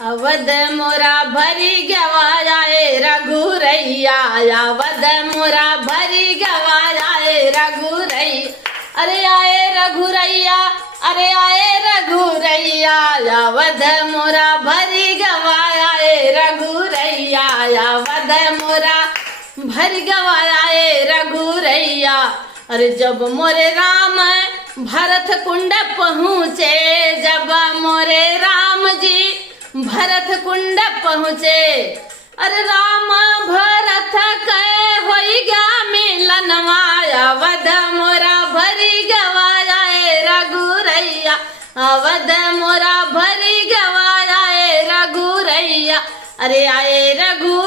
अवध मोरा भरी गवाए रघुरैया, अवध मोरा भरी गवाए रघुरैया। अरे आए रघुरैया, अरे आए रघुरैया, अवध मोरा भरी गवाए रघुरैया, अवध मोरा भरी गवाए रघुरैया। अरे जब मोरे राम भरत कुंड पहुँचे, जब मोरे राम जी भरत कुंड पहुँचे, अरे राम भरत कहे होई गया मिलनवा, अवध मोरा भरी गवाए रघुरैया, अवध मोरा भरी गवाए रघुरैया। अरे आए रघु